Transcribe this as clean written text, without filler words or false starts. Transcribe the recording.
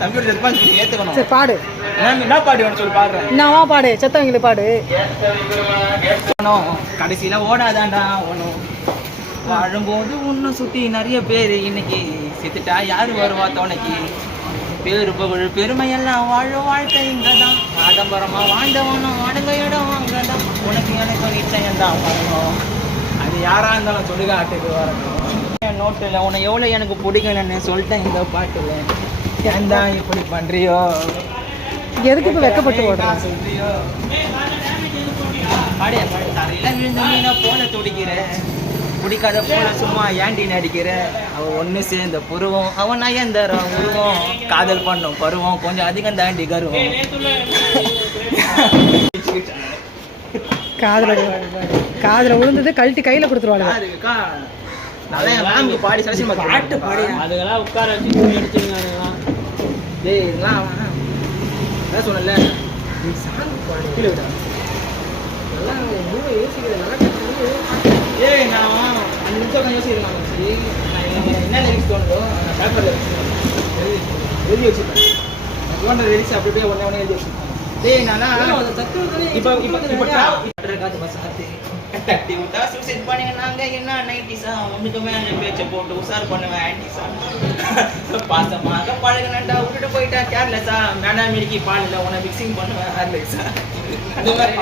தம்பியோட ரெஸ்பான்சிபிலிட்டி ஏத்துக்கணும். சரி பாடு. என்ன பாடு வேணும் சொல்லி பாடுறேன். என்னவா பாடு? செத்தவங்களை பாடு. கடைசியில ஓடாதாண்டா ஒன்றும் வாழும்போது இன்னும் சுற்றி நிறைய பேர் இன்னைக்கு செத்துட்டா யாரு வருவா துணைக்கு பேரு புகழ் பெருமையெல்லாம் வாழும் வாழ்க்கை இங்கதான் ஆடம்பரமா வாழ்ந்தவனும் அடங்க இடம் அங்கதான் உனக்கு எனக்கு நிச்சயம் தான் வரணும். அது யாரா இருந்தாலும் சொல்லுகாட்டுக்கு வரணும். நோட்டில் உன்னை எவ்வளோ எனக்கு பிடிக்கணும்னு சொல்லிட்டேன் இந்த பாட்டில். ஏன் தான் இப்படி பண்றியோ? எதுக்கு இப்போ வெக்கப்பட்டு ஓடுறேன் சொல்றியோ? பாடிய பாடு தரையில விழுந்த மீனா போல துடிக்கிறேன் பிடிக்காத போல சும்மா ஏண்டி நடிக்கிற அவன் ஒன்று சேர்ந்த புருவம் அவன் நயந்தர உருவம் காதல் பண்ணும் பருவம் கொஞ்சம் அதிகம் தாண்டி கருவம். காதுல விழுந்தது கழட்டி கையில கொடுத்துருவாங்க. பாடி பாட்டு பாடி அதுக்கெல்லாம் உட்கார வச்சு எடுத்துருங்க. டேய் இதெல்லாம் அதான் சொன்னல கீழே விட்டா எல்லாம் யோசிக்கிறேன். ஏய் நான் 5 நிமிஷம் யோசிக்கிறேன். நான் என்ன லிரிக்ஸ் தோணுதோ நான் பேப்பரில் எழுதி வச்சுருப்பேன். தோன்ற லிரிக்ஸ் அப்படியே ஒன்றே எழுதி வச்சுருப்பேன். டேய் நானா இப்போ காத்து பஸ் ஆத்து தட்டி விட்டா சூசைட் பண்ணுங்க நாங்கள் என்ன நைட்டிஸா உங்களுக்கு மேலே பேச்சை போட்டு உசார் பண்ணுவேன் ஆன்டிஸா பாசமாக பழகினண்டா விட்டுட்டு போயிட்டா கேர்லெஸ்ஸா மேடம் மில்கி பாலில் உன்னை மிக்சிங் பண்ணுவேன் ஹார்லிக்ஸா அந்த மாதிரி